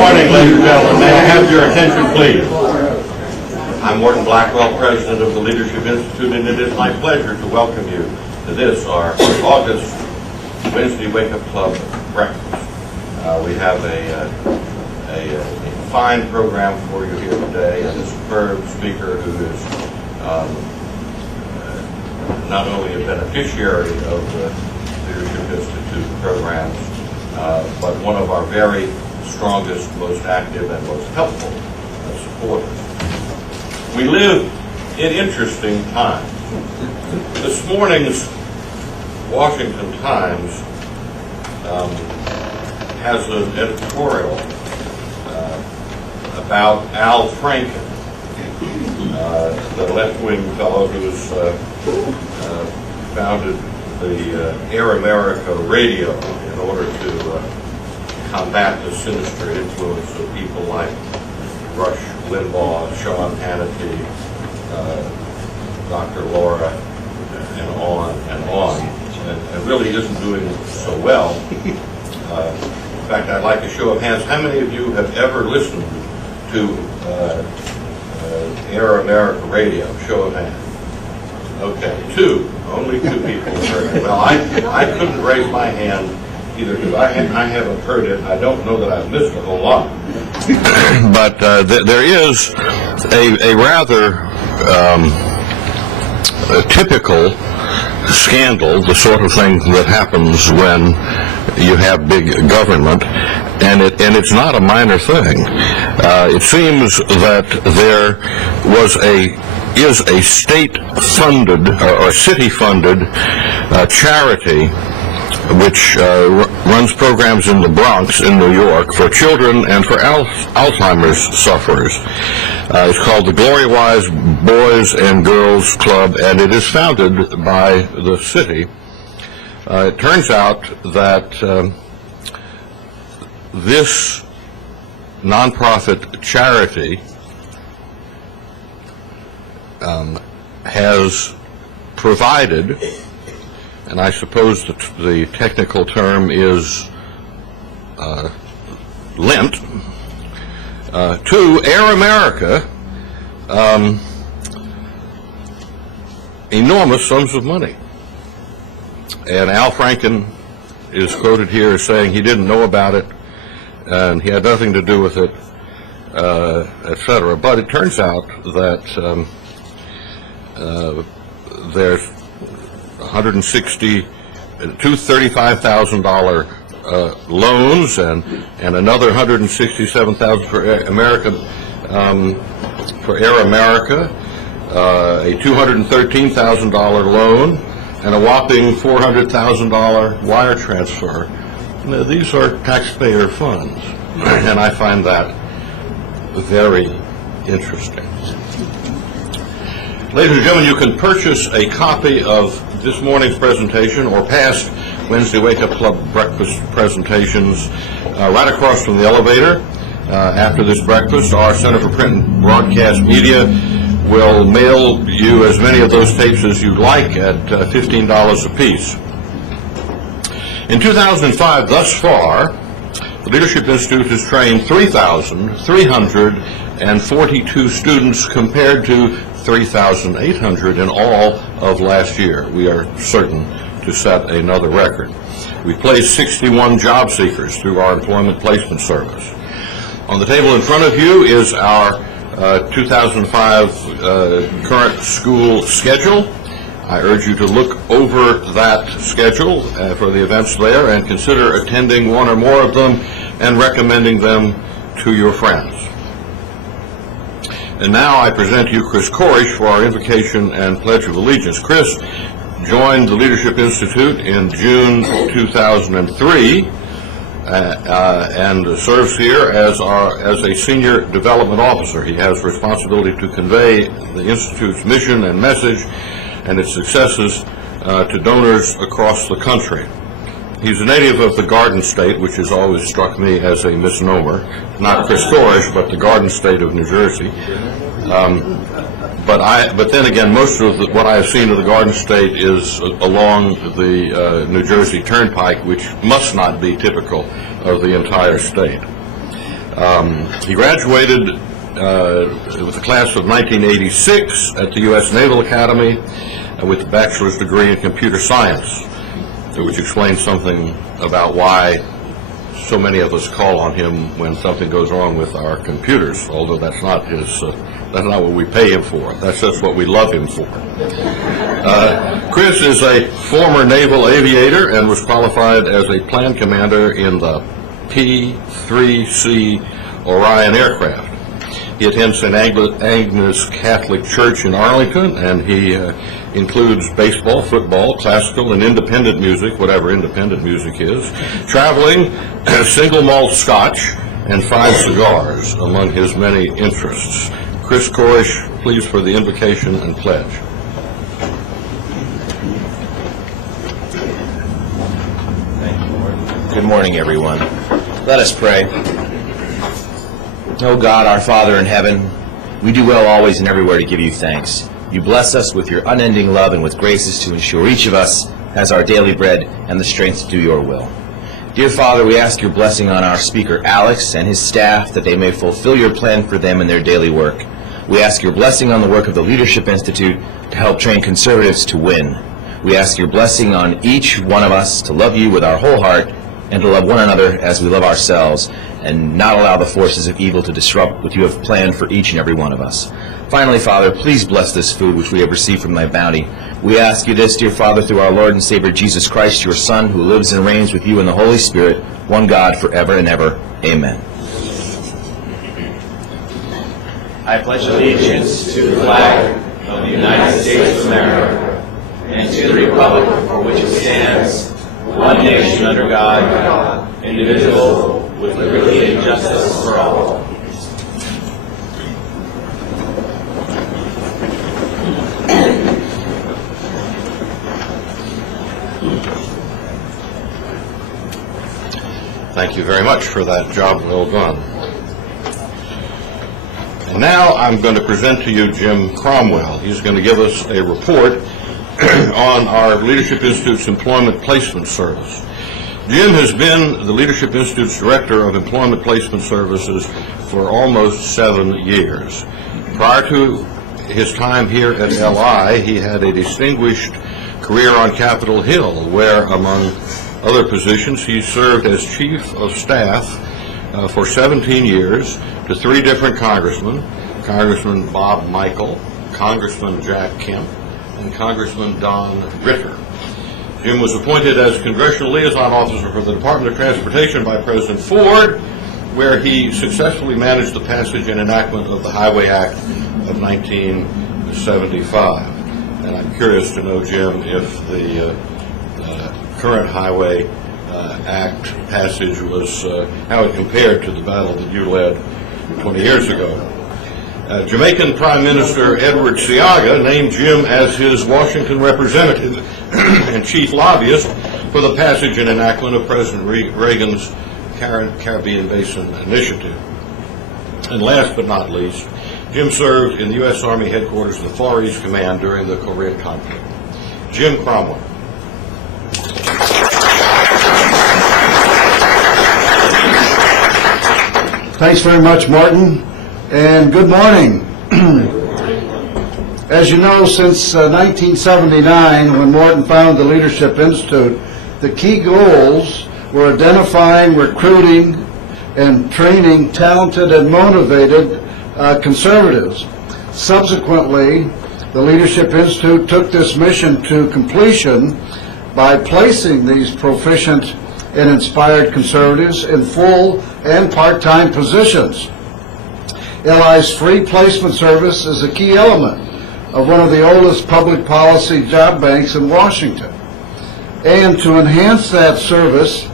morning, ladies and gentlemen. May I have your attention, please? I'm Morton Blackwell, president of the Leadership Institute, and it is my pleasure to welcome you to this, our August Wednesday Wake Up Club breakfast. We have a fine program for you here today, and a superb speaker who is not only a beneficiary of the Leadership Institute programs, but one of our very strongest, most active, and most helpful supporters. We live in interesting times. This morning's Washington Times has an editorial about Al Franken, the left-wing fellow who's founded the Air America radio in order to combat the sinister influence of people like Rush Limbaugh, Sean Hannity, Dr. Laura, and on and on, and really isn't doing so well. In fact, I'd like a show of hands. How many of you have ever listened to Air America radio? Show of hands. Okay, only two people heard it. Well, I couldn't raise my hand either because I haven't heard it. I don't know that I've missed a whole lot. But there is a rather typical scandal, the sort of thing that happens when you have big government, and it's not a minor thing. It seems that there is a state-funded or city-funded charity which runs programs in the Bronx in New York for children and for Alzheimer's sufferers. It's called the Glory Wise Boys and Girls Club, and it is founded by the city. It turns out that this nonprofit charity has provided, and I suppose the technical term is lent, to Air America enormous sums of money. And Al Franken is quoted here as saying he didn't know about it and he had nothing to do with it, etc. But it turns out that there's two $35,000 loans and another $167,000 for Air America, a $213,000 loan, and a whopping $400,000 wire transfer. Now, these are taxpayer funds, and I find that very interesting. Ladies and gentlemen, you can purchase a copy of this morning's presentation or past Wednesday Wake Up Club breakfast presentations right across from the elevator. After this breakfast, our Center for Print and Broadcast Media will mail you as many of those tapes as you'd like at $15 apiece. In 2005, thus far, the Leadership Institute has trained 3,342 students compared to 3,800 in all of last year. We are certain to set another record. We placed 61 job seekers through our employment placement service. On the table in front of you is our 2005 current school schedule. I urge you to look over that schedule for the events there and consider attending one or more of them and recommending them to your friends. And now I present to you Chris Korish for our invocation and Pledge of Allegiance. Chris joined the Leadership Institute in June 2003 and serves here as a senior development officer. He has responsibility to convey the Institute's mission and message and its successes to donors across the country. He's a native of the Garden State, which has always struck me as a misnomer. Not Chris Korish, but the Garden State of New Jersey. But then again, most of what I have seen of the Garden State is along the New Jersey Turnpike, which must not be typical of the entire state. He graduated with the class of 1986 at the U.S. Naval Academy with a bachelor's degree in computer science, which explains something about why so many of us call on him when something goes wrong with our computers, although that's not what we pay him for. That's just what we love him for. Chris is a former naval aviator and was qualified as a plane commander in the P-3C Orion aircraft. He attends St. Agnes Catholic Church in Arlington, and he includes baseball, football, classical, and independent music, whatever independent music is, traveling, single malt scotch, and 5 cigars among his many interests. Chris Korish, please, for the invocation and pledge. Thank you, Lord. Good morning, everyone. Let us pray. O God, our Father in heaven, we do well always and everywhere to give you thanks. You bless us with your unending love and with graces to ensure each of us has our daily bread and the strength to do your will. Dear Father, we ask your blessing on our speaker, Alex, and his staff, that they may fulfill your plan for them in their daily work. We ask your blessing on the work of the Leadership Institute to help train conservatives to win. We ask your blessing on each one of us to love you with our whole heart and to love one another as we love ourselves, and not allow the forces of evil to disrupt what you have planned for each and every one of us. Finally, Father, please bless this food which we have received from thy bounty. We ask you this, dear Father, through our Lord and Savior Jesus Christ, your Son, who lives and reigns with you in the Holy Spirit, one God, forever and ever. Amen. I pledge allegiance to the flag of the United States of America and to the republic for which it stands, one nation under God, indivisible, with liberty and justice for all. Thank you very much for that job well done. And now I'm going to present to you Jim Cromwell. He's going to give us a report on our Leadership Institute's Employment Placement Service. Jim has been the Leadership Institute's Director of Employment Placement Services for almost 7 years. Prior to his time here at LI, he had a distinguished career on Capitol Hill, where, among other positions, he served as Chief of Staff for 17 years to 3 different congressmen, Congressman Bob Michael, Congressman Jack Kemp, and Congressman Don Ritter. Jim was appointed as Congressional Liaison Officer for the Department of Transportation by President Ford, where he successfully managed the passage and enactment of the Highway Act of 1975. And I'm curious to know, Jim, if the current Highway Act passage was, how it compared to the battle that you led 20 years ago. Jamaican Prime Minister Edward Seaga named Jim as his Washington representative and chief lobbyist for the passage and enactment of President Reagan's Caribbean Basin Initiative. And last but not least, Jim served in the U.S. Army Headquarters of the Far East Command during the Korea conflict. Jim Cromwell. Thanks very much, Morton, and good morning. As you know, since 1979, when Morton founded the Leadership Institute, the key goals were identifying, recruiting, and training talented and motivated conservatives. Subsequently, the Leadership Institute took this mission to completion by placing these proficient and inspired conservatives in full and part-time positions. LI's free placement service is a key element of one of the oldest public policy job banks in Washington. And to enhance that service,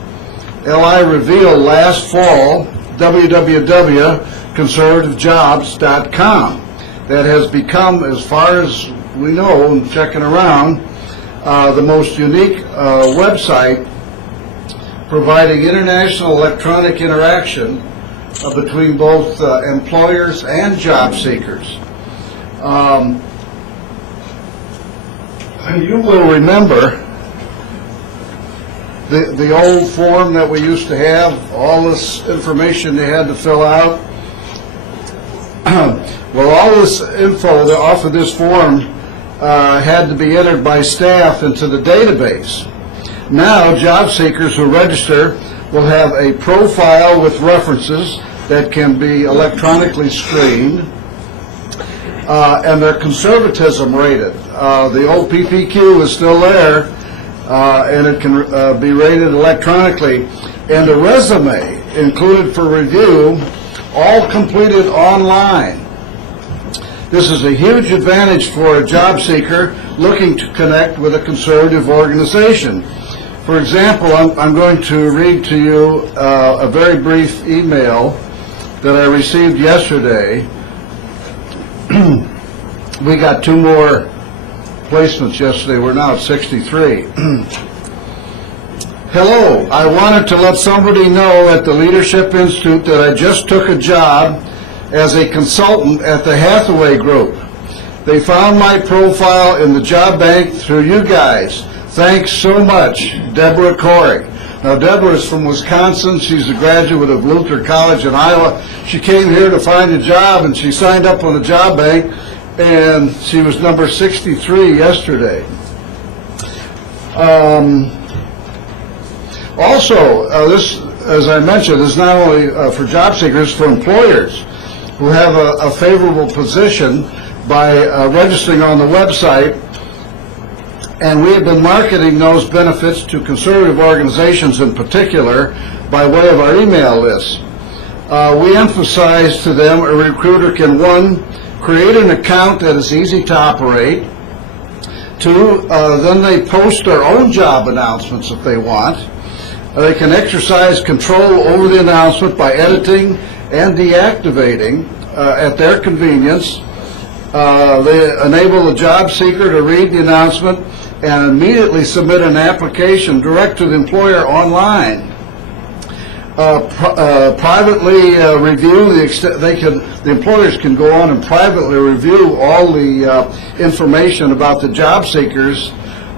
LI revealed last fall www.conservativejobs.com. That has become, as far as we know, and checking around, the most unique website providing international electronic interaction between both employers and job seekers. You will remember the old form that we used to have, all this information they had to fill out. Well, all this info off of this form had to be entered by staff into the database. Now, job seekers who register will have a profile with references that can be electronically screened, and their conservatism rated. The old PPQ is still there, and it can be rated electronically. And a resume included for review, all completed online. This is a huge advantage for a job seeker looking to connect with a conservative organization. For example, I'm going to read to you a very brief email that I received yesterday. We got 2 more placements yesterday. We're now at 63. Hello, I wanted to let somebody know at the Leadership Institute that I just took a job as a consultant at the Hathaway Group. They found my profile in the job bank through you guys. Thanks so much, Deborah Corey. Now, Deborah is from Wisconsin. She's a graduate of Luther College in Iowa. She came here to find a job, and she signed up on the job bank, and she was number 63 yesterday. Also, this, as I mentioned, is not only for job seekers, for employers who have a favorable position by registering on the website. And we have been marketing those benefits to conservative organizations in particular by way of our email list. We emphasize to them a recruiter can, 1, create an account that is easy to operate. 2, then they post their own job announcements if they want. They can exercise control over the announcement by editing and deactivating at their convenience. They enable the job seeker to read the announcement and immediately submit an application direct to the employer online. Privately review the employers can go on and privately review all the information about the job seekers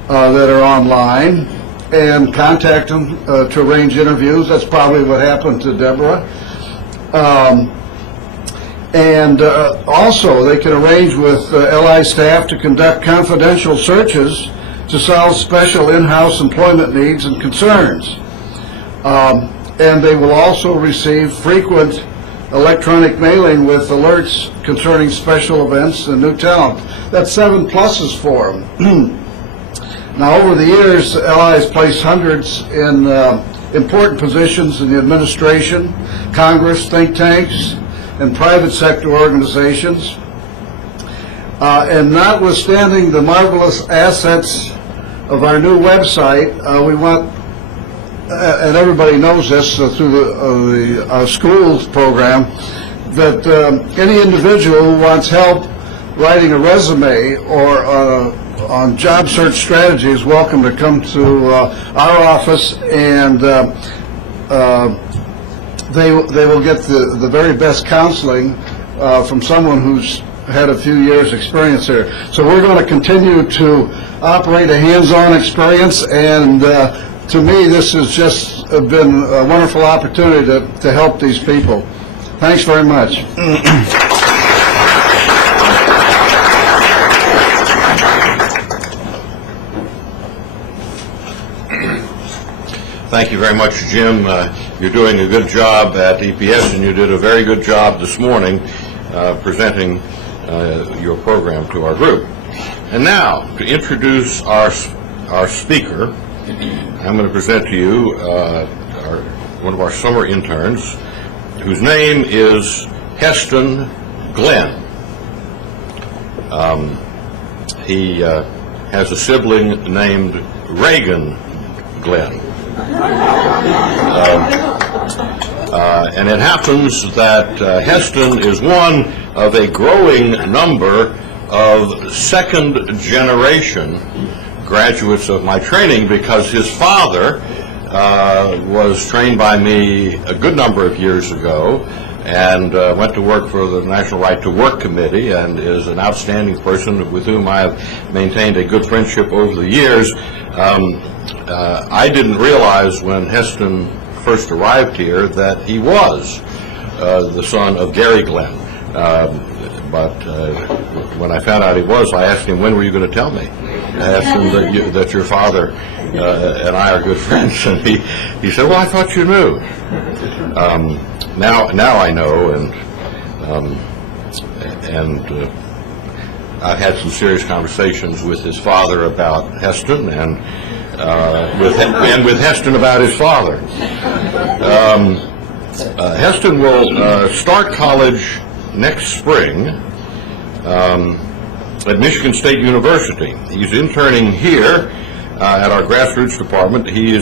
that are online and contact them to arrange interviews. That's probably what happened to Deborah. Also, they can arrange with LI staff to conduct confidential searches to solve special in-house employment needs and concerns. And they will also receive frequent electronic mailing with alerts concerning special events and new talent. That's 7 pluses for them. Now, over the years, LI has placed hundreds in important positions in the administration, Congress, think tanks, and private sector organizations. And notwithstanding the marvelous assets of our new website, we want, and everybody knows this through the schools program, that any individual who wants help writing a resume or on job search strategy is welcome to come to our office, and they will get the very best counseling from someone who's had a few years experience here. So we're going to continue to operate a hands-on experience, and to me this has just been a wonderful opportunity to help these people. Thanks very much. Thank you very much, Jim. You're doing a good job at EPS, and you did a very good job this morning presenting your program to our group. And now, to introduce our speaker, I'm going to present to you one of our summer interns, whose name is Heston Glenn. He has a sibling named Reagan Glenn. And it happens that Heston is one of a growing number of second-generation graduates of my training, because his father was trained by me a good number of years ago and went to work for the National Right to Work Committee, and is an outstanding person with whom I have maintained a good friendship over the years. I didn't realize when Heston first arrived here that he was the son of Gary Glenn. But when I found out he was, I asked him, when were you going to tell me? I asked him that your father and I are good friends, and he said, well, I thought you knew. Now I know, and I've had some serious conversations with his father about Heston, and with Heston about his father. Heston will start college next spring at Michigan State University. He's interning here at our grassroots department. He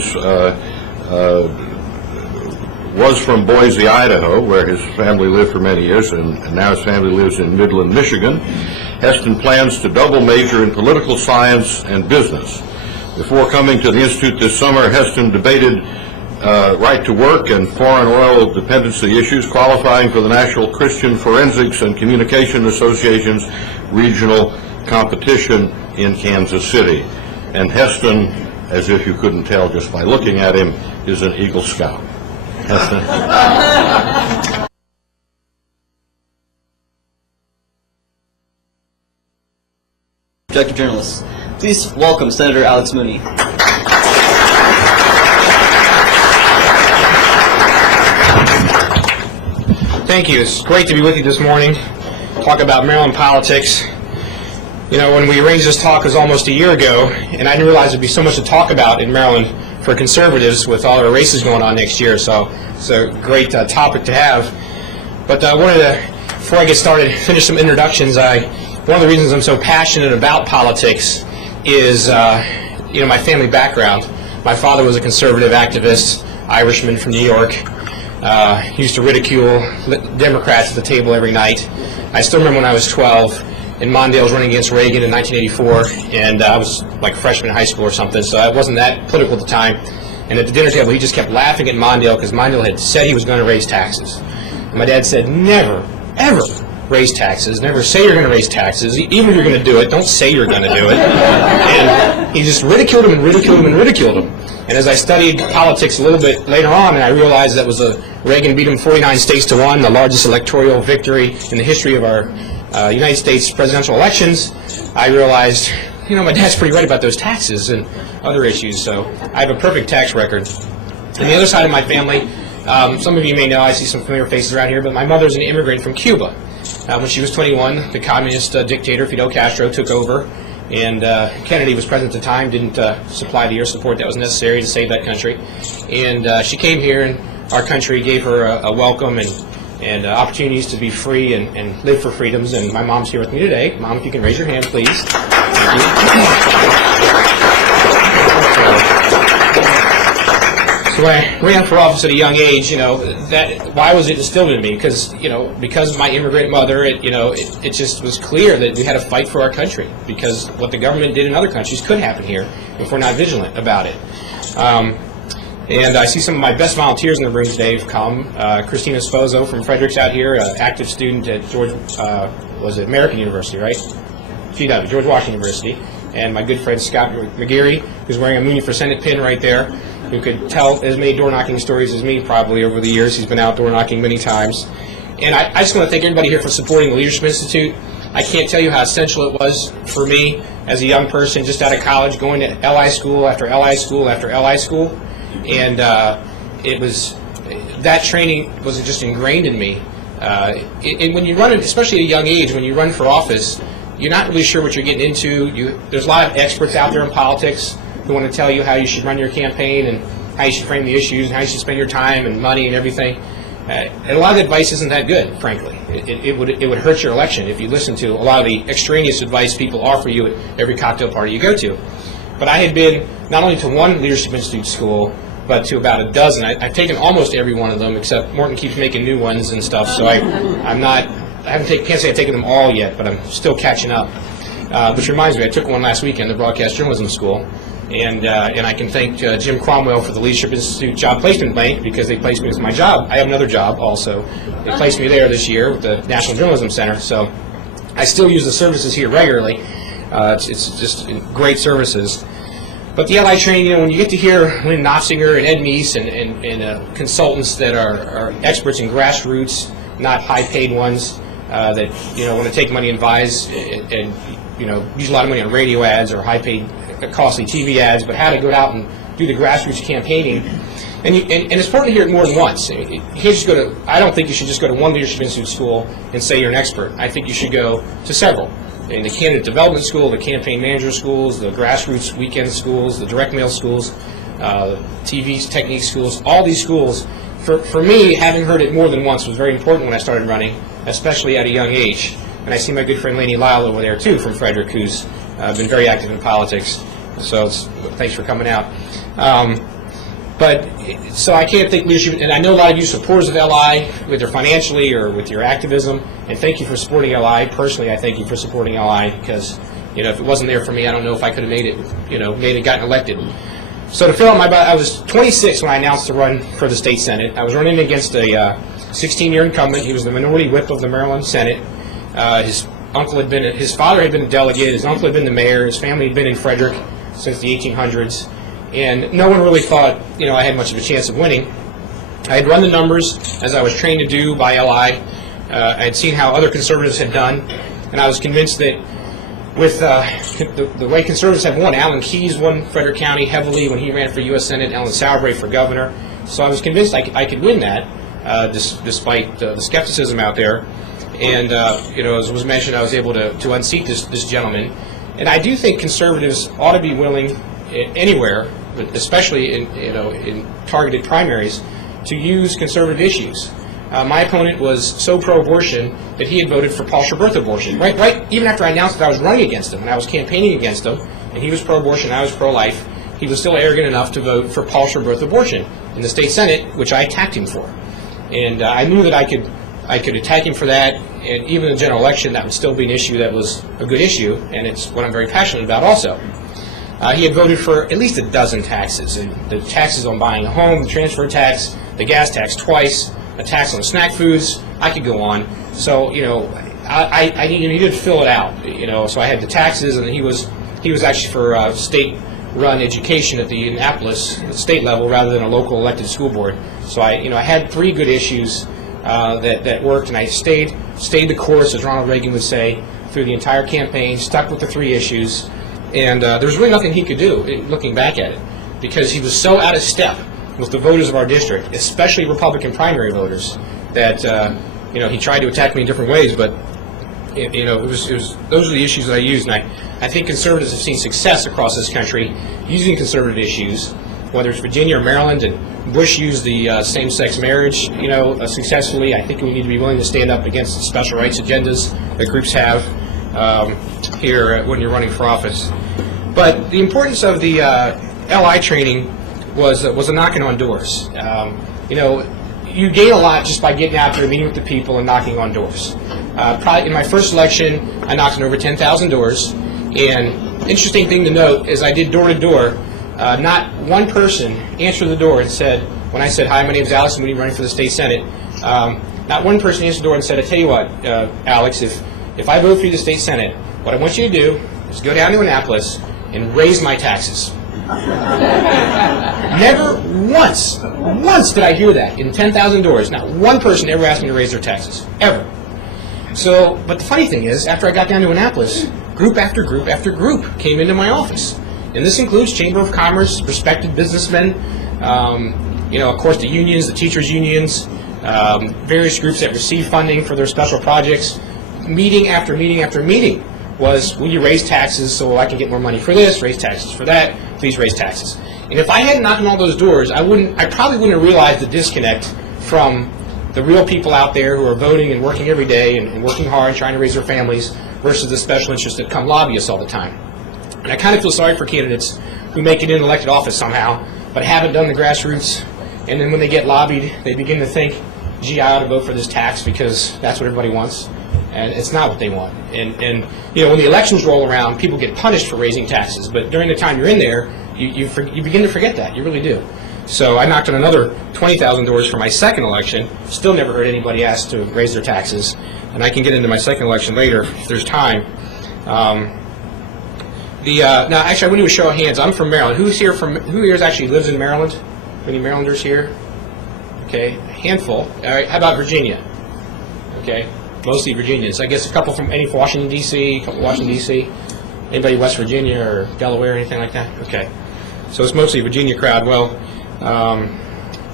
was from Boise, Idaho, where his family lived for many years, and now his family lives in Midland, Michigan. Heston plans to double major in political science and business. Before coming to the Institute this summer, Heston debated right to work and foreign oil dependency issues, qualifying for the National Christian Forensics and Communication Association's regional competition in Kansas City. And Heston, as if you couldn't tell just by looking at him, is an Eagle Scout. Heston. Objective journalists, please welcome Senator Alex Mooney. Thank you. It's great to be with you this morning. Talk about Maryland politics. You know, when we arranged this talk, it was almost a year ago, and I didn't realize there'd be so much to talk about in Maryland for conservatives with all our races going on next year. So it's a great topic to have. But I wanted to, before I get started, finish some introductions. One of the reasons I'm so passionate about politics is, my family background. My father was a conservative activist, Irishman from New York. He used to ridicule Democrats at the table every night. I still remember when I was 12, and Mondale was running against Reagan in 1984, and I was like a freshman in high school or something, so I wasn't that political at the time. And at the dinner table, he just kept laughing at Mondale because Mondale had said he was going to raise taxes. And my dad said, never, ever raise taxes. Never say you're going to raise taxes. Even if you're going to do it, don't say you're going to do it. And he just ridiculed him and ridiculed him and ridiculed him. And as I studied politics a little bit later on, and I realized that Reagan beat him 49 states to 1, the largest electoral victory in the history of our United States presidential elections, I realized, my dad's pretty right about those taxes and other issues, so I have a perfect tax record. On the other side of my family, some of you may know, I see some familiar faces around here, but my mother's an immigrant from Cuba. When she was 21, the communist dictator Fidel Castro took over, and Kennedy was president at the time, didn't supply the air support that was necessary to save that country. And she came here, and our country gave her a welcome and opportunities to be free and live for freedoms. And my mom's here with me today. Mom, if you can raise your hand, please. Thank you. So when I ran for office at a young age, why was it instilled in me? Because of my immigrant mother, it just was clear that we had to fight for our country, because what the government did in other countries could happen here if we're not vigilant about it. And I see some of my best volunteers in the room today have come. Christina Sposo from Fredericks out here, an active student at American University, right? George Washington University. And my good friend Scott McGeary, who's wearing a Mooney for Senate pin right there, who could tell as many door-knocking stories as me probably over the years. He's been out door-knocking many times. And I just want to thank everybody here for supporting the Leadership Institute. I can't tell you how essential it was for me as a young person just out of college, going to LI school after LI school after LI school. And that training was just ingrained in me. And when you run, especially at a young age, when you run for office, you're not really sure what you're getting into. There's a lot of experts out there in politics who want to tell you how you should run your campaign and how you should frame the issues and how you should spend your time and money and everything. And a lot of the advice isn't that good, frankly. It would hurt your election if you listen to a lot of the extraneous advice people offer you at every cocktail party you go to. But I had been not only to one Leadership Institute school, but to about a dozen. I've taken almost every one of them, except Morton keeps making new ones and stuff. So can't say I've taken them all yet, but I'm still catching up. Which reminds me, I took one last weekend, the Broadcast Journalism School, and I can thank Jim Cromwell for the Leadership Institute Job Placement Bank, because they placed me with my job. I have another job also. They placed me there this year with the National Journalism Center, so I still use the services here regularly. It's just great services. But the LI training, when you get to hear Lynn Knopfinger and Ed Meese and consultants that are experts in grassroots, not high-paid ones that want to take money and advise and use a lot of money on radio ads or high-paid, costly TV ads, but how to go out and do the grassroots campaigning. And it's important to hear it more than once. You can't just go to. I don't think you should just go to one Leadership Institute school and say you're an expert. I think you should go to several. In the candidate development school, the campaign manager schools, the grassroots weekend schools, the direct mail schools, TV technique schools, all these schools. For me, having heard it more than once was very important when I started running, especially at a young age. And I see my good friend Lainey Lyle over there too from Frederick, who's been very active in politics. So thanks for coming out. So I can't think leadership, and I know a lot of you supporters of LI, whether financially or with your activism, and thank you for supporting LI. Personally, I thank you for supporting LI because, if it wasn't there for me, I don't know if I could have made it, gotten elected. So to fill out my, I was 26 when I announced to run for the state Senate. I was running against a 16-year incumbent. He was the minority whip of the Maryland Senate. His father had been a delegate. His uncle had been the mayor. His family had been in Frederick since the 1800s. And no one really thought, I had much of a chance of winning. I had run the numbers as I was trained to do by LI. I had seen how other conservatives had done, and I was convinced that with the way conservatives have won, Alan Keyes won Frederick County heavily when he ran for U.S. Senate, Ellen Sauerbrey for governor. So I was convinced I could win that, despite the skepticism out there. And as was mentioned, I was able to unseat this gentleman. And I do think conservatives ought to be willing anywhere, but especially in targeted primaries, to use conservative issues. My opponent was so pro-abortion that he had voted for Paul Scherberth abortion. Right, even after I announced that I was running against him and I was campaigning against him, and he was pro-abortion, I was pro-life, he was still arrogant enough to vote for Paul Scherberth abortion in the state Senate, which I attacked him for. And I knew that I could attack him for that, and even in the general election, that would still be an issue that was a good issue, and it's what I'm very passionate about also. He had voted for at least a dozen taxes, and the taxes on buying a home, the transfer tax, the gas tax twice, a tax on snack foods. I could go on. So I needed to fill it out. So I had the taxes, and he was actually for state-run education at the Annapolis state level rather than a local elected school board. So I had three good issues that worked, and I stayed the course, as Ronald Reagan would say, through the entire campaign. Stuck with the three issues. And there was really nothing he could do, looking back at it, because he was so out of step with the voters of our district, especially Republican primary voters, that he tried to attack me in different ways. But those are the issues that I used, and I think conservatives have seen success across this country using conservative issues, whether it's Virginia or Maryland, and Bush used the same-sex marriage, successfully. I think we need to be willing to stand up against the special rights agendas that groups have here when you're running for office. But the importance of the LI training was a knocking on doors. You gain a lot just by getting out there, meeting with the people, and knocking on doors. Probably in my first election, I knocked on over 10,000 doors. And interesting thing to note is I did door-to-door. Not one person answered the door and said, when I said, "Hi, my name is Alex Mooney, running for the state Senate," not one person answered the door and said, "I tell you what, Alex, if I vote for you to the state Senate, what I want you to do is go down to Annapolis and raise my taxes." Never once did I hear that in 10,000 doors. Not one person ever asked me to raise their taxes, ever. So, but the funny thing is, after I got down to Annapolis, group after group after group came into my office. And this includes Chamber of Commerce, respected businessmen, of course the unions, the teachers' unions, various groups that receive funding for their special projects. Meeting after meeting after meeting was, will you raise taxes so I can get more money for this, raise taxes for that, please raise taxes. And if I hadn't knocked on all those doors, I probably wouldn't have realized the disconnect from the real people out there who are voting and working every day and working hard, trying to raise their families, versus the special interests that come lobby us all the time. And I kind of feel sorry for candidates who make it in elected office somehow, but haven't done the grassroots, and then when they get lobbied, they begin to think, gee, I ought to vote for this tax because that's what everybody wants. And it's not what they want. And when the elections roll around, people get punished for raising taxes. But during the time you're in there, you begin to forget that. You really do. So I knocked on another 20,000 doors for my second election. Still never heard anybody ask to raise their taxes. And I can get into my second election later if there's time. Now, actually, I want to do a show of hands. I'm from Maryland. Who here actually lives in Maryland? Any Marylanders here? Okay, a handful. All right, how about Virginia? Okay, mostly Virginians. I guess a couple from Washington, D.C., a couple Washington, D.C. Anybody West Virginia or Delaware, anything like that? Okay, so it's mostly a Virginia crowd. Well,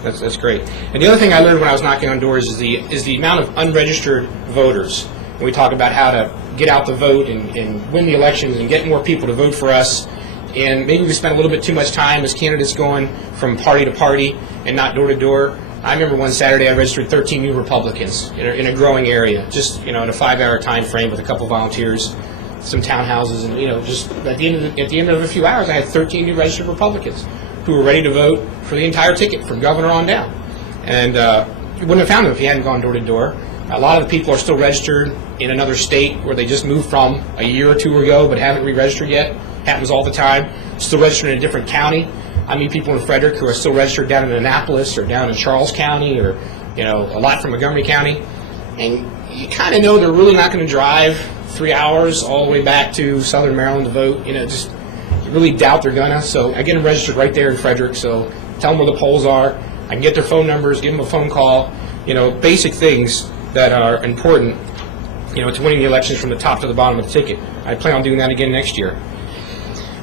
that's great. And the other thing I learned when I was knocking on doors is the amount of unregistered voters. And we talk about how to get out the vote and win the elections and get more people to vote for us. And maybe we spend a little bit too much time as candidates going from party to party and not door to door. I remember one Saturday I registered 13 new Republicans in a growing area, just in a 5-hour time frame with a couple volunteers, some townhouses, and just at the end of a few hours I had 13 new registered Republicans who were ready to vote for the entire ticket from governor on down. And you wouldn't have found them if you hadn't gone door to door. A lot of the people are still registered in another state where they just moved from a year or two ago but haven't re-registered yet. Happens all the time. Still registered in a different county. I meet people in Frederick who are still registered down in Annapolis or down in Charles County or, a lot from Montgomery County. And you kind of know they're really not going to drive 3 hours all the way back to Southern Maryland to vote. Just you really doubt they're going to. So I get them registered right there in Frederick. So tell them where the polls are. I can get their phone numbers, give them a phone call. Basic things that are important, to winning the elections from the top to the bottom of the ticket. I plan on doing that again next year.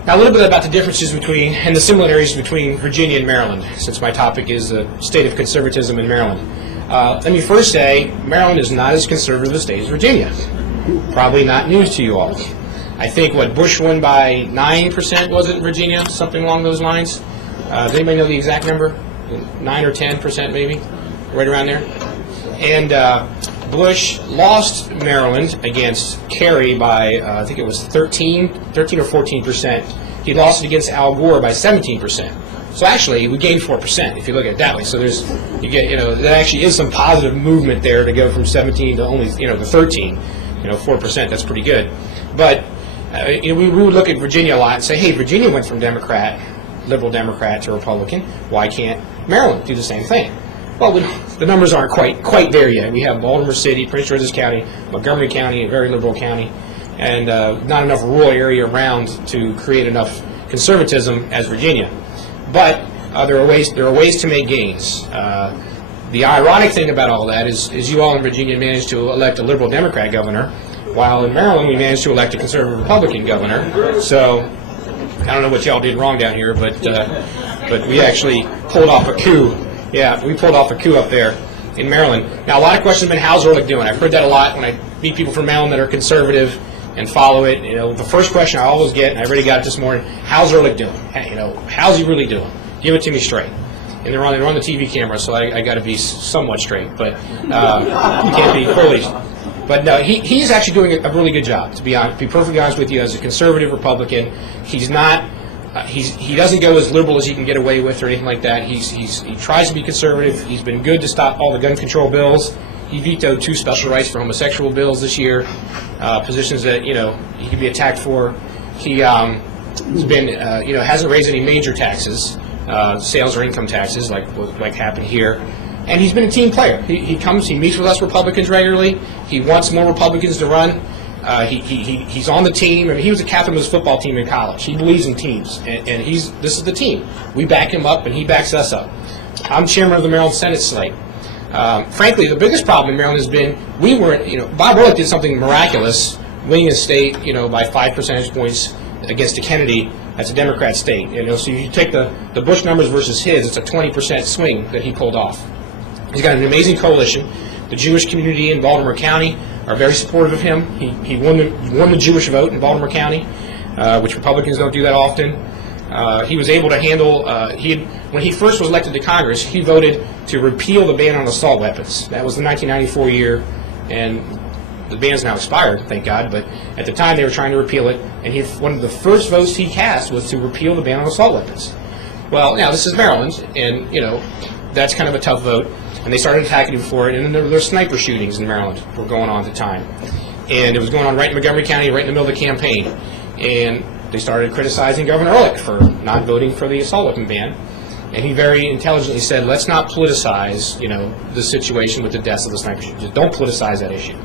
Now, a little bit about the differences between and the similarities between Virginia and Maryland, since my topic is the state of conservatism in Maryland. Let me first say, Maryland is not as conservative a state as Virginia. Probably not news to you all. I think Bush won by 9%, was it, in Virginia? Something along those lines. Does anybody know the exact number? 9 or 10% maybe? Right around there? And Bush lost Maryland against Kerry by, I think it was 13 or 14%. He lost it against Al Gore by 17%. So actually, we gained 4% if you look at it that way. So there actually is some positive movement there to go from 17 to only, to 13. 4%, that's pretty good. But we would look at Virginia a lot and say, hey, Virginia went from liberal Democrat to Republican. Why can't Maryland do the same thing? Well, the numbers aren't quite there yet. We have Baltimore City, Prince George's County, Montgomery County, a very liberal county, and not enough rural area around to create enough conservatism as Virginia. But there are ways to make gains. The ironic thing about all that is you all in Virginia managed to elect a liberal Democrat governor, while in Maryland we managed to elect a conservative Republican governor. So I don't know what y'all did wrong down here, but we actually pulled off a coup. Yeah, we pulled off a coup up there in Maryland. Now, a lot of questions have been, how's Ehrlich doing? I've heard that a lot when I meet people from Maryland that are conservative and follow it. The first question I always get, and I already got it this morning, how's Ehrlich doing? How's he really doing? Give it to me straight. And they're on the TV camera, so I got to be somewhat straight, but you can't be fully. But no, he's actually doing a really good job. To be perfectly honest with you, as a conservative Republican, he's not. He doesn't go as liberal as he can get away with or anything like that. He tries to be conservative. He's been good to stop all the gun control bills. He vetoed 2 special rights for homosexual bills this year, positions that he could be attacked for. He has been hasn't raised any major taxes, sales or income taxes like happened here. And he's been a team player. He meets with us Republicans regularly. He wants more Republicans to run. He's on the team. I mean, he was a captain of his football team in college. He believes in teams, and this is the team. We back him up, and he backs us up. I'm chairman of the Maryland Senate slate. Frankly, the biggest problem in Maryland has been Bob Ehrlich did something miraculous, winning a state by 5 percentage points against a Kennedy. That's a Democrat state. So you take the Bush numbers versus his, it's a 20% swing that he pulled off. He's got an amazing coalition. The Jewish community in Baltimore County are very supportive of him. He won the Jewish vote in Baltimore County, which Republicans don't do that often. He was able to handle, when he first was elected to Congress, he voted to repeal the ban on assault weapons. That was the 1994 year, and the ban's now expired, thank God, but at the time they were trying to repeal it, and one of the first votes he cast was to repeal the ban on assault weapons. Well, now this is Maryland, and that's kind of a tough vote. And they started attacking him for it, and then there were sniper shootings in Maryland were going on at the time. And it was going on right in Montgomery County, right in the middle of the campaign. And they started criticizing Governor Ehrlich for not voting for the assault weapon ban. And he very intelligently said, let's not politicize, the situation with the deaths of the sniper shooters. Just don't politicize that issue.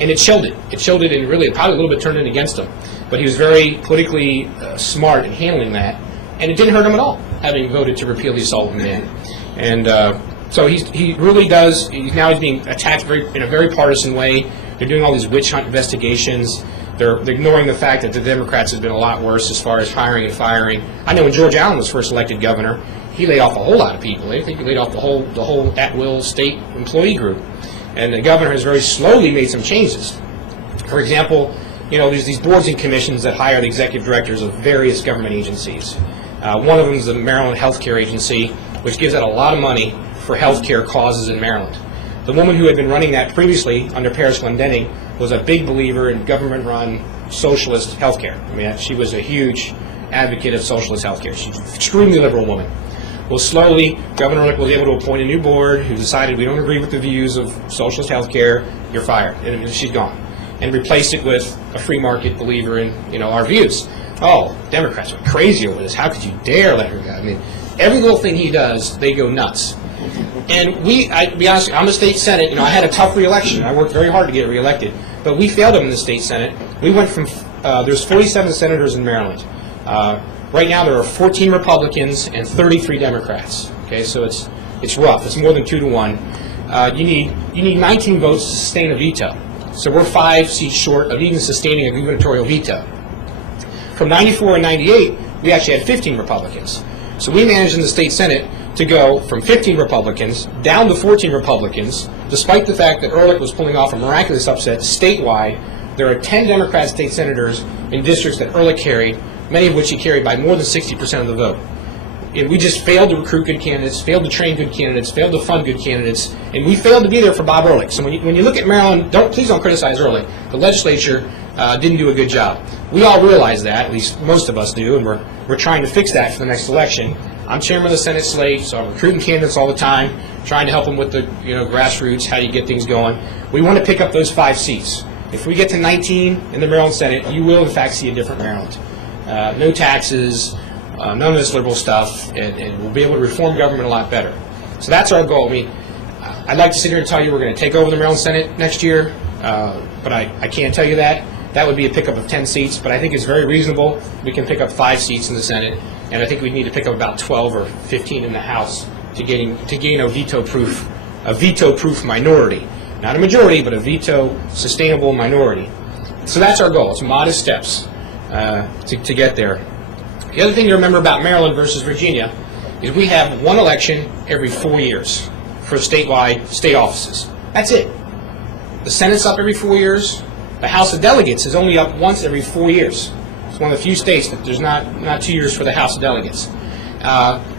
And it showed it. It showed it, and really probably a little bit turned it against him. But he was very politically smart in handling that, and it didn't hurt him at all, having voted to repeal the assault on man. And so he really does. Now he's being attacked in a very partisan way. They're doing all these witch hunt investigations. They're ignoring the fact that the Democrats have been a lot worse as far as hiring and firing. I know when George Allen was first elected governor, he laid off a whole lot of people. I think he laid off the whole at-will state employee group. And the governor has very slowly made some changes. For example, there's these boards and commissions that hire the executive directors of various government agencies. One of them is the Maryland Healthcare Agency, which gives out a lot of money for healthcare causes in Maryland. The woman who had been running that previously under Paris Glendenning was a big believer in government-run socialist healthcare. I mean, she was a huge advocate of socialist healthcare. She's an extremely liberal woman. Well, slowly, Governor Ehrlich was able to appoint a new board who decided we don't agree with the views of socialist healthcare, you're fired, and she's gone. And replaced it with a free market believer in, our views. Oh, Democrats went crazy over this. How could you dare let her go? I mean, every little thing he does, they go nuts. And I'll be honest, I'm the state senate. I had a tough re-election. I worked very hard to get reelected, but we failed him in the state senate. We went from there's 47 senators in Maryland. Right now there are 14 Republicans and 33 Democrats. Okay, so it's rough. It's more than 2 to 1. You need 19 votes to sustain a veto. So we're 5 seats short of even sustaining a gubernatorial veto. From 94 and 98, we actually had 15 Republicans. So we managed in the state senate to go from 15 Republicans down to 14 Republicans, despite the fact that Ehrlich was pulling off a miraculous upset statewide. There are 10 Democrat state senators in districts that Ehrlich carried, many of which he carried by more than 60% of the vote. And we just failed to recruit good candidates, failed to train good candidates, failed to fund good candidates, and we failed to be there for Bob Ehrlich. So when you look at Maryland, please don't criticize Ehrlich. The legislature didn't do a good job. We all realize that, at least most of us do, and we're trying to fix that for the next election. I'm chairman of the Senate slate, so I'm recruiting candidates all the time, trying to help them with the grassroots, how do you get things going. We want to pick up those 5 seats. If we get to 19 in the Maryland Senate, you will in fact see a different Maryland. No taxes, none of this liberal stuff, and we'll be able to reform government a lot better. So that's our goal. I mean, I'd like to sit here and tell you we're going to take over the Maryland Senate next year, but I can't tell you that. That would be a pickup of 10 seats, but I think it's very reasonable. We can pick up 5 seats in the Senate, and I think we need to pick up about 12 or 15 in the House to gain a veto-proof minority. Not a majority, but a veto-sustainable minority. So that's our goal. It's modest steps to get there. The other thing to remember about Maryland versus Virginia is we have one election every 4 years for statewide state offices. That's it. The Senate's up every 4 years. The House of Delegates is only up once every 4 years. It's one of the few states that there's not 2 years for the House of Delegates.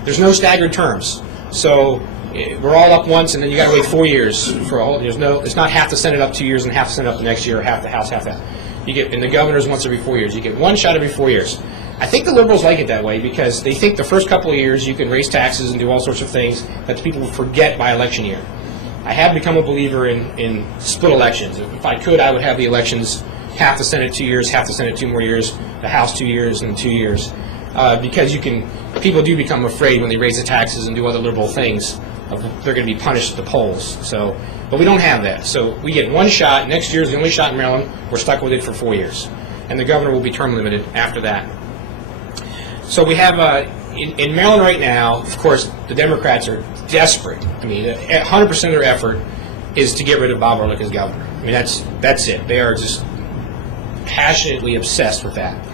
There's no staggered terms. So we're all up once, and then you got to wait 4 years for all. It's not half the Senate up 2 years and half the Senate up the next year, or half the House, half that. And the governor's once every 4 years. You get one shot every 4 years. I think the liberals like it that way because they think the first couple of years you can raise taxes and do all sorts of things that the people will forget by election year. I have become a believer in split elections. If I could, I would have the elections half the Senate 2 years, half the Senate 2 more years, the House 2 years, and 2 years. Because people do become afraid when they raise the taxes and do other liberal things. They're going to be punished at the polls. But we don't have that. So we get one shot. Next year is the only shot in Maryland. We're stuck with it for 4 years. And the governor will be term limited after that. So we have, in Maryland right now, of course, the Democrats are desperate. I mean, 100% of their effort is to get rid of Bob Ehrlich as governor. I mean, that's it. They are just passionately obsessed with that.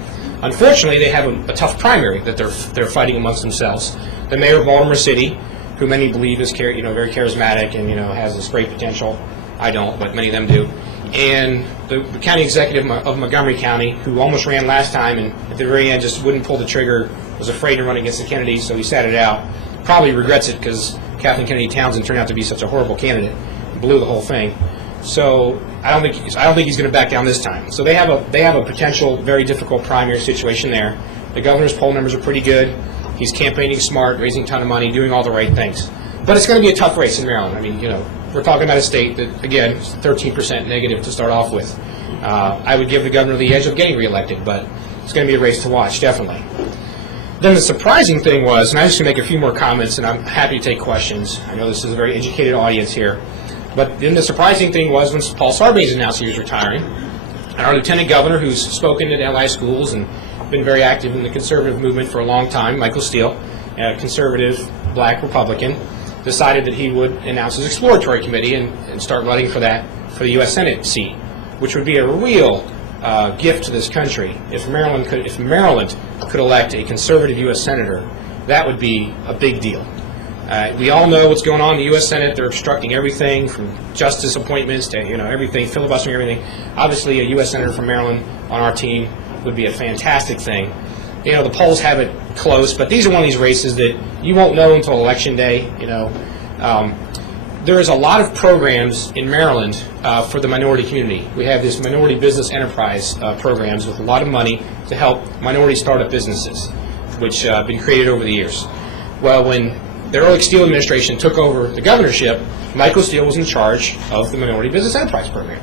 Unfortunately, they have a tough primary that they're fighting amongst themselves. The mayor of Baltimore City, who many believe is very charismatic and has this great potential. I don't, but many of them do. And the county executive of Montgomery County, who almost ran last time and at the very end just wouldn't pull the trigger, was afraid to run against the Kennedys, so he sat it out. Probably regrets it because Kathleen Kennedy Townsend turned out to be such a horrible candidate, blew the whole thing. So I don't think he's going to back down this time. So they have a potential very difficult primary situation there. The governor's poll numbers are pretty good. He's campaigning smart, raising a ton of money, doing all the right things. But it's going to be a tough race in Maryland. I mean, we're talking about a state that, again, is 13% negative to start off with. I would give the governor the edge of getting reelected, but it's going to be a race to watch, definitely. Then the surprising thing was, and I'm just going to make a few more comments, and I'm happy to take questions. I know this is a very educated audience here. But then the surprising thing was when Paul Sarbanes announced he was retiring, and our lieutenant governor, who's spoken at LI schools and been very active in the conservative movement for a long time, Michael Steele, a conservative black Republican, decided that he would announce his exploratory committee and start running for the U.S. Senate seat, which would be a real gift to this country. If Maryland could elect a conservative U.S. senator, that would be a big deal. We all know what's going on in the U.S. Senate. They're obstructing everything from justice appointments to everything, filibustering everything. Obviously, a U.S. senator from Maryland on our team would be a fantastic thing. The polls have it close, but these are one of these races that you won't know until Election Day. There is a lot of programs in Maryland for the minority community. We have this minority business enterprise programs with a lot of money to help minority startup businesses, which have been created over the years. Well, when the Ehrlich Steele administration took over the governorship, Michael Steele was in charge of the minority business enterprise program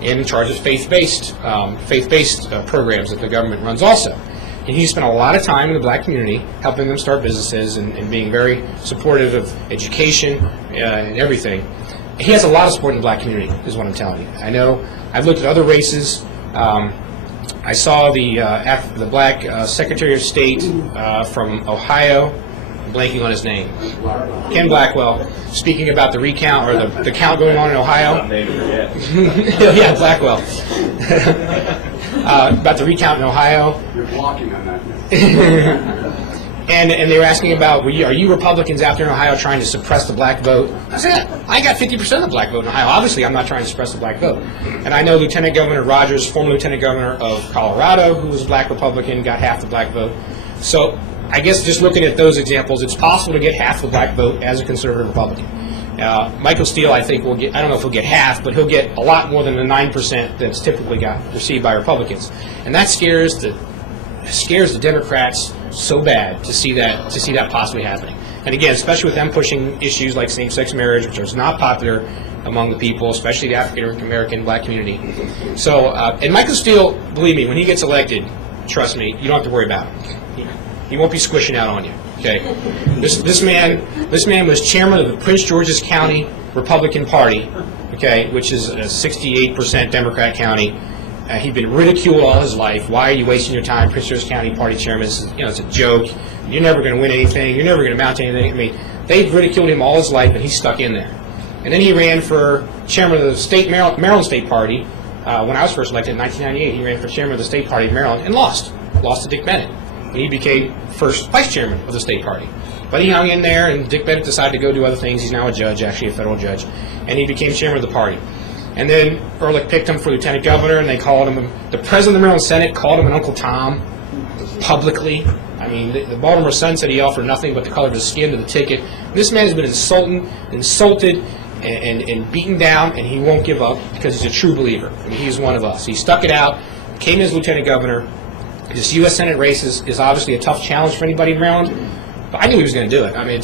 and in charge of faith-based programs that the government runs also. And he spent a lot of time in the black community helping them start businesses and being very supportive of education and everything. He has a lot of support in the black community, is what I'm telling you. I know I've looked at other races. I saw the black Secretary of State from Ohio, I'm blanking on his name, Ken Blackwell, speaking about the recount or the count going on in Ohio. Yeah, Blackwell. About the recount in Ohio. You're blocking on that. And they were asking about, are you Republicans out there in Ohio trying to suppress the black vote? I said, I got 50% of the black vote in Ohio. Obviously, I'm not trying to suppress the black vote. And I know Lieutenant Governor Rogers, former Lieutenant Governor of Colorado, who was a black Republican, got half the black vote. So I guess just looking at those examples, it's possible to get half the black vote as a conservative Republican. Michael Steele, I think, will get, I don't know if he'll get half, but he'll get a lot more than the 9% that's typically received by Republicans. And that scares the Democrats so bad to see that possibly happening. And again, especially with them pushing issues like same-sex marriage, which is not popular among the people, especially the African-American black community. So, and Michael Steele, believe me, when he gets elected, trust me, you don't have to worry about him. He won't be squishing out on you. Okay, this man was chairman of the Prince George's County Republican Party, okay, which is a 68% Democrat county. He'd been ridiculed all his life. Why are you wasting your time, Prince George's County Party chairman? It's a joke. You're never going to win anything. You're never going to mount to anything. I mean, they've ridiculed him all his life, and he's stuck in there. And then he ran for chairman of the Maryland State Party. When I was first elected in 1998, he ran for chairman of the State Party of Maryland and lost to Dick Bennett. And he became first vice chairman of the state party. But he hung in there, and Dick Bennett decided to go do other things. He's now a judge, actually a federal judge. And he became chairman of the party. And then Ehrlich picked him for lieutenant governor, and they called him, the president of the Maryland Senate called him an Uncle Tom publicly. I mean, the Baltimore Sun said he offered nothing but the color of his skin to the ticket. This man has been insulted and beaten down, and he won't give up because he's a true believer. I mean, he's one of us. He stuck it out, came as lieutenant governor. This U.S. Senate race is obviously a tough challenge for anybody in Maryland, but I knew he was going to do it. I mean,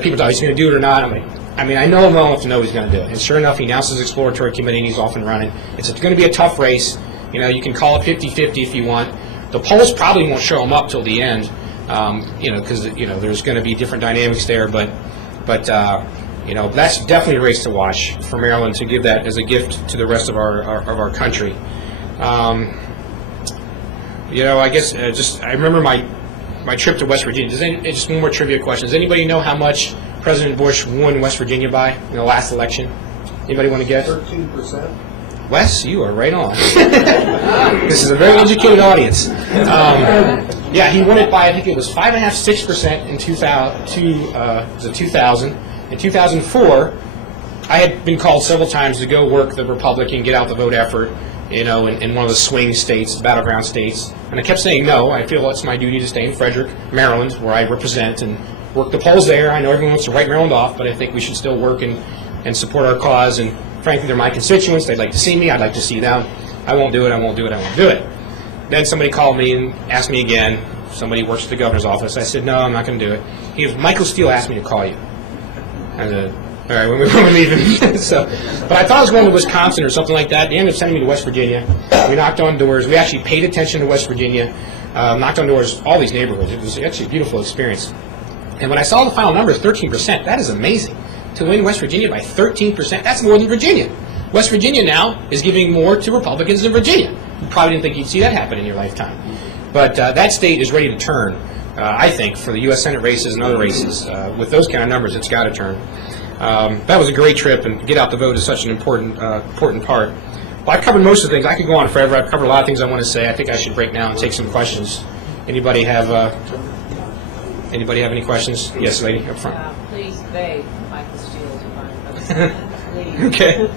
people thought he's going to do it or not. I mean, I know him well enough to know he's going to do it. And sure enough, he announced his exploratory committee, and he's off and running. It's going to be a tough race. You can call it 50-50 if you want. The polls probably won't show him up till the end, because there's going to be different dynamics there. But that's definitely a race to watch for Maryland, to give that as a gift to the rest of our country. I guess I remember my trip to West Virginia. Just one more trivia question. Does anybody know how much President Bush won West Virginia by in the last election? Anybody want to guess? 13%. Wes, you are right on. This is a very educated audience. Yeah, he won it by, I think it was 5.5%, 6% in 2000. In 2004, I had been called several times to go work the Republican, get out the vote effort, in one of the swing states, battleground states. And I kept saying no. I feel it's my duty to stay in Frederick, Maryland, where I represent, and work the polls there. I know everyone wants to write Maryland off, but I think we should still work and support our cause. And frankly, they're my constituents. They'd like to see me. I'd like to see them. I won't do it. I won't do it. I won't do it. Then somebody called me and asked me again. Somebody works at the governor's office. I said, no, I'm not going to do it. He goes, Michael Steele asked me to call you. I said, all right, when we're leaving. But I thought I was going to Wisconsin or something like that. They ended up sending me to West Virginia. We knocked on doors. We actually paid attention to West Virginia. Knocked on doors, all these neighborhoods. It was actually a beautiful experience. And when I saw the final numbers, 13%, that is amazing. to win West Virginia by 13%. That's more than Virginia. West Virginia now is giving more to Republicans than Virginia. You probably didn't think you'd see that happen in your lifetime. But that state is ready to turn, I think, for the U.S. Senate races and other races. With those kind of numbers, it's got to turn. That was a great trip, and get out the vote is such an important part. Well, I've covered most of the things. I could go on forever. I've covered a lot of things I want to say. I think I should break now and take some questions. Anybody have any questions? Yes, lady, up front. Please bathe Michael Steele's fund. Please. Okay.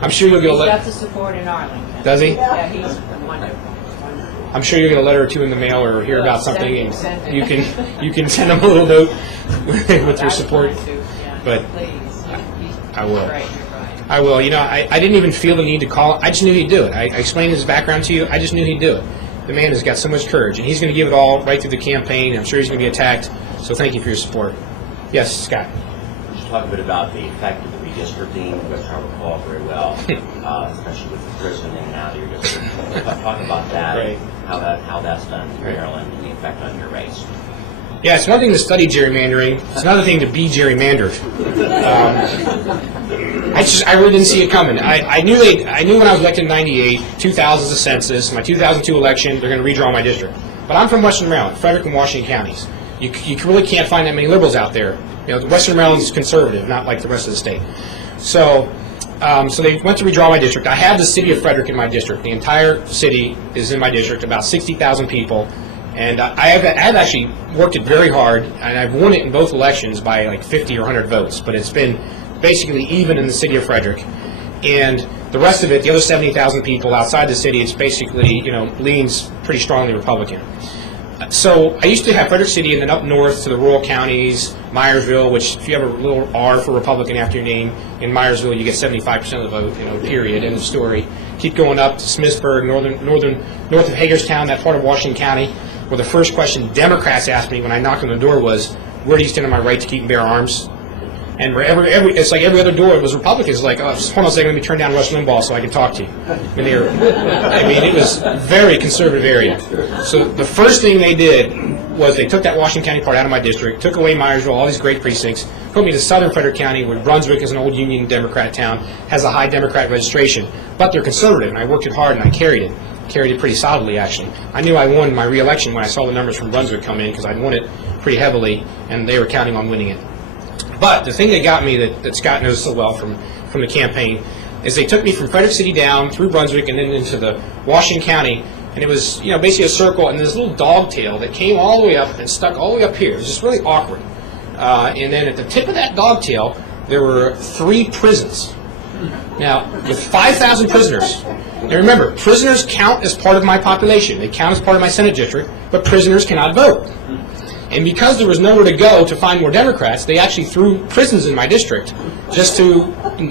I'm sure you'll get a He's letter. got the support in Arlington. Does he? Yeah, he's wonderful. I'm sure you'll get a letter or two in the mail or hear about something, and Send it. you can send him a little note with your support. Yeah, But please. I will. Right, you're right. I will. You know, I didn't even feel the need to call. I just knew he'd do it. I explained his background to you. I just knew he'd do it. The man has got so much courage, and he's going to give it all right through the campaign. I'm sure he's going to be attacked. So thank you for your support. Yes, Scott. Just talk a bit about the effect of the redistricting, which I recall very well, especially with the prison and out of your district. Talk about that, Right. how that's done in Right. Maryland and the effect on your race. Yeah, it's one thing to study gerrymandering. It's another thing to be gerrymandered. I really didn't see it coming. I knew when I was elected in '98, 2000 is the census. My 2002 election, they're going to redraw my district. But I'm from Western Maryland, Frederick and Washington counties. You really can't find that many liberals out there. You know, Western Maryland's conservative, not like the rest of the state. So they went to redraw my district. I have the city of Frederick in my district. The entire city is in my district, about 60,000 people. And I've actually worked it very hard, and I've won it in both elections by like 50 or 100 votes. But it's been basically even in the city of Frederick. And the rest of it, the other 70,000 people outside the city, it's basically, leans pretty strongly Republican. So I used to have Frederick City, and then up north to the rural counties, Myersville, which if you have a little R for Republican after your name, in Myersville you get 75% of the vote, period, end of story. Keep going up to Smithsburg, north of Hagerstown, that part of Washington County, where the first question Democrats asked me when I knocked on the door was, where do you stand on my right to keep and bear arms? And it's like every other door, it was Republicans like, oh, hold on a second, let me turn down Rush Limbaugh so I can talk to you. It was a very conservative area. So the first thing they did was they took that Washington County part out of my district, took away Myersville, all these great precincts, put me to southern Frederick County, where Brunswick is an old Union Democrat town, has a high Democrat registration, but they're conservative, and I worked it hard and I carried it pretty solidly, actually. I knew I won my re-election when I saw the numbers from Brunswick come in, because I'd won it pretty heavily, and they were counting on winning it. But the thing that got me that Scott knows so well from the campaign is they took me from Frederick City down through Brunswick and then into the Washington County, and it was basically a circle and this little dog tail that came all the way up and stuck all the way up here. It was just really awkward. And then at the tip of that dog tail, there were 3 prisons. Now, with 5,000 prisoners, now remember, prisoners count as part of my population. They count as part of my Senate district, but prisoners cannot vote. And because there was nowhere to go to find more Democrats, they actually threw prisons in my district just to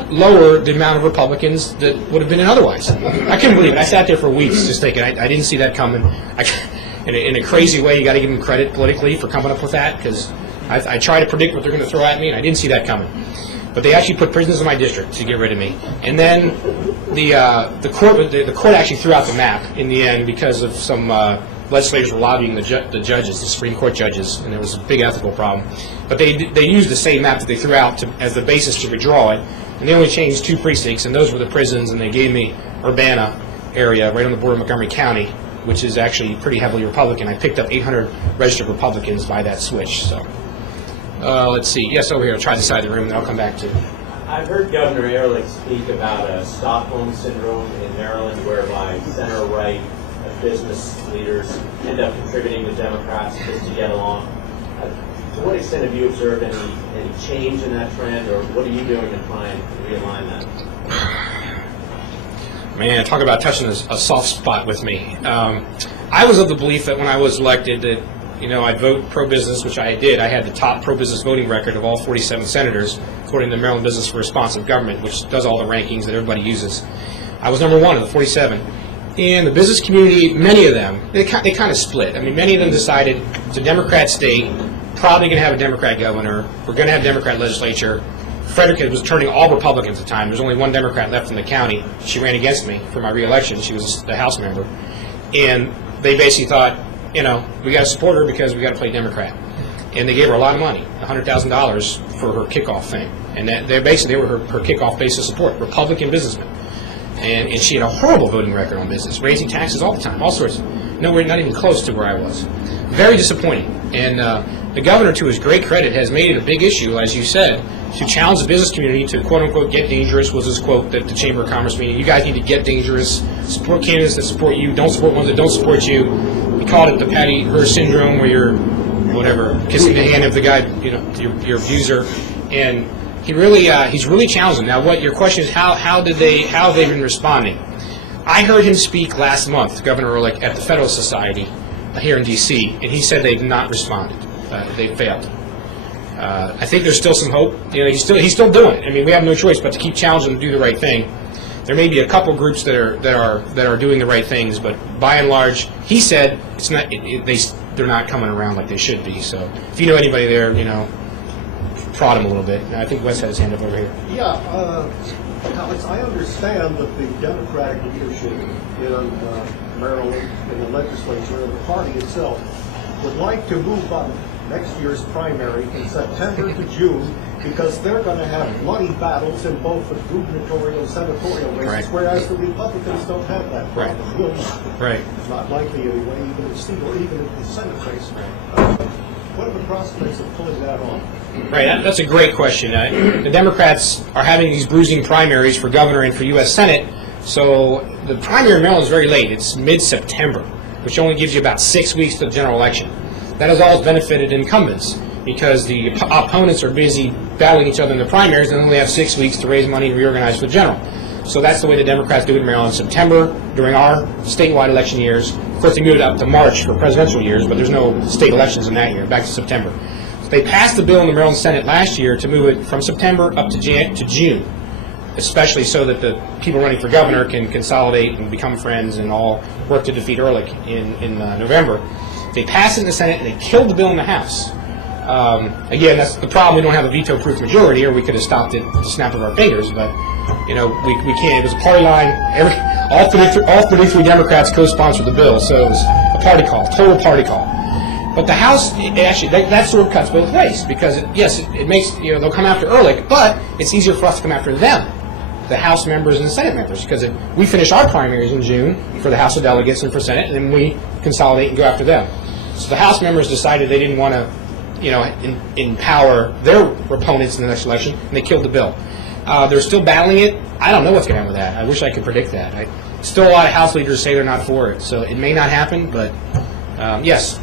lower the amount of Republicans that would have been in otherwise. I couldn't believe it. I sat there for weeks just thinking, I didn't see that coming. In a crazy way, you got to give them credit politically for coming up with that, because I try to predict what they're going to throw at me, and I didn't see that coming. But they actually put prisoners in my district to get rid of me. And then the court actually threw out the map in the end because of some legislators were lobbying the judges, the Supreme Court judges, and there was a big ethical problem. But they used the same map that they threw out as the basis to redraw it, and they only changed 2 precincts, and those were the prisons, and they gave me Urbana area right on the border of Montgomery County, which is actually pretty heavily Republican. I picked up 800 registered Republicans by that switch. So let's see. Yes, over here. I'll try this side of the room, and I'll come back to. I've heard Governor Ehrlich speak about a Stockholm syndrome in Maryland, whereby center-right business leaders end up contributing to Democrats just to get along. To what extent have you observed any change in that trend, or what are you doing to try and realign that? Man, talk about touching a soft spot with me. I was of the belief that when I was elected that, I'd vote pro-business, which I did. I had the top pro-business voting record of all 47 senators, according to the Maryland Business for Responsive Government, which does all the rankings that everybody uses. I was number 1 of the 47. And the business community, many of them, they kind of split. Many of them decided it's a Democrat state, probably going to have a Democrat governor, we're going to have a Democrat legislature. Frederick was turning all Republicans at the time. There's only 1 Democrat left in the county. She ran against me for my re-election. She was the House member. And they basically thought, we got to support her because we got to play Democrat. and they gave her a lot of money, $100,000 for her kickoff thing. And they were her kickoff base of support, Republican businessmen. And she had a horrible voting record on business, raising taxes all the time, all sorts. Nowhere, not even close to where I was. Very disappointing. And the governor, to his great credit, has made it a big issue, as you said, to challenge the business community to, quote-unquote, get dangerous, was his quote at the Chamber of Commerce meeting. You guys need to get dangerous, support candidates that support you, don't support ones that don't support you. He called it the Patty Hearst syndrome, where you're, whatever, kissing the hand of the guy, your abuser. And he's really challenging. Now, what your question is, how have they been responding? I heard him speak last month, Governor Ehrlich, at the Federalist Society here in D.C., and he said they've not responded. They failed. I think there's still some hope. He's still doing it. I mean, we have no choice but to keep challenging them to do the right thing. There may be a couple groups that are doing the right things, but by and large, he said it's not. They're not coming around like they should be. So, if you know anybody there, prod him a little bit. I think Wes had his hand up over here. Yeah, Alex, I understand that the Democratic leadership in Maryland, in the legislature, and the party itself would like to move on next year's primary in September to June, because they're going to have bloody battles in both the gubernatorial and senatorial races, Right. whereas the Republicans don't have that problem. Right. Will not. Right. Not likely anyway, even in Steve or even in the Senate race. What are the prospects of pulling that off? Right, that's a great question. The Democrats are having these bruising primaries for governor and for U.S. Senate, so the primary in Maryland is very late. It's mid-September, which only gives you about 6 weeks to the general election. That has always benefited incumbents, because the opponents are busy battling each other in the primaries and only have 6 weeks to raise money and reorganize for the general. So that's the way the Democrats do it in Maryland. September, during our statewide election years. Of course, they moved it up to March for presidential years, but there's no state elections in that year, back to September. So they passed the bill in the Maryland Senate last year to move it from September up to June, especially so that the people running for governor can consolidate and become friends and all work to defeat Ehrlich in November. They passed it in the Senate, and they killed the bill in the House. Again, that's the problem. We don't have a veto-proof majority, or we could have stopped it with the snap of our fingers, but we can't. It was a party line. All 33 Democrats co-sponsored the bill, so it was a party call, total party call. But the House, that sort of cuts both ways, because it makes, they'll come after Ehrlich, but it's easier for us to come after them, the House members and the Senate members, because we finish our primaries in June for the House of Delegates and for Senate, and then we consolidate and go after them. So the House members decided they didn't want to, empower their opponents in the next election, and they killed the bill. They're still battling it. I don't know what's going to happen with that. I wish I could predict that. Still, a lot of House leaders say they're not for it, so it may not happen, but yes.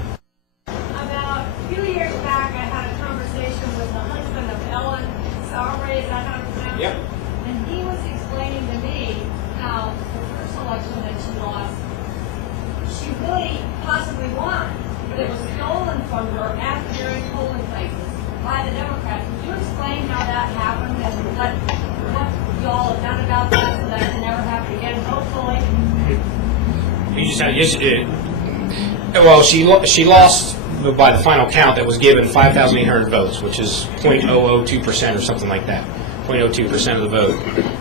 About a few years back, I had a conversation with the husband of Ellen Sauer, is that how it's pronounced? Yep. And he was explaining to me how the first election that she lost, she really possibly won, but it was stolen from her at the very polling places by the Democrats. Would you explain how that happened and what y'all have done about that so that can never happen again, hopefully? Well, she lost by the final count that was given 5,800 votes, which is 0.002% or something like that, 0.02% of the vote.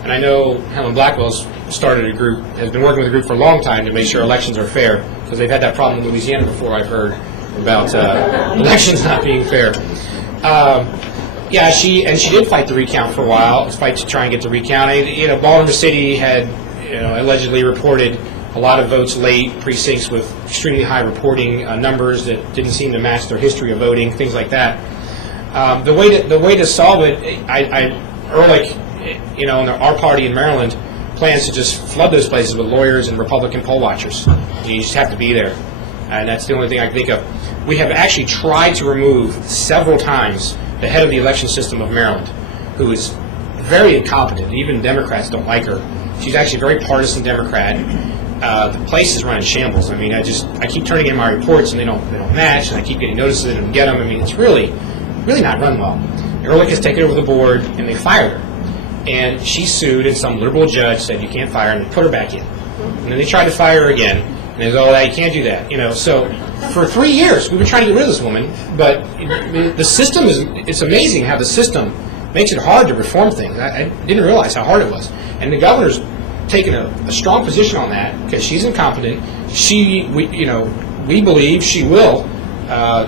And I know Helen Blackwell's started a group, has been working with a group for a long time to make sure elections are fair, because they've had that problem in Louisiana before, I've heard, about elections not being fair. She did fight the recount for a while, fight to try and get the recount. Baltimore City had allegedly reported a lot of votes late, precincts with extremely high reporting numbers that didn't seem to match their history of voting, things like that. The way to solve it, Ehrlich, and our party in Maryland plans to just flood those places with lawyers and Republican poll watchers. You just have to be there, and that's the only thing I can think of. We have actually tried to remove several times the head of the election system of Maryland, who is very incompetent. Even Democrats don't like her. She's actually a very partisan Democrat. The place is run in shambles. I mean, I keep turning in my reports and they don't match, and I keep getting notices and don't get them. I mean, it's really not run well. Ehrlich has taken over the board and they fired her, and she sued, and some liberal judge said you can't fire her, and they put her back in. And then they tried to fire her again, and they said, you can't do that. So for 3 years we've been trying to get rid of this woman, but the system it's amazing how the system makes it hard to reform things. I didn't realize how hard it was, and the governor's taken a strong position on that because she's incompetent. We believe she will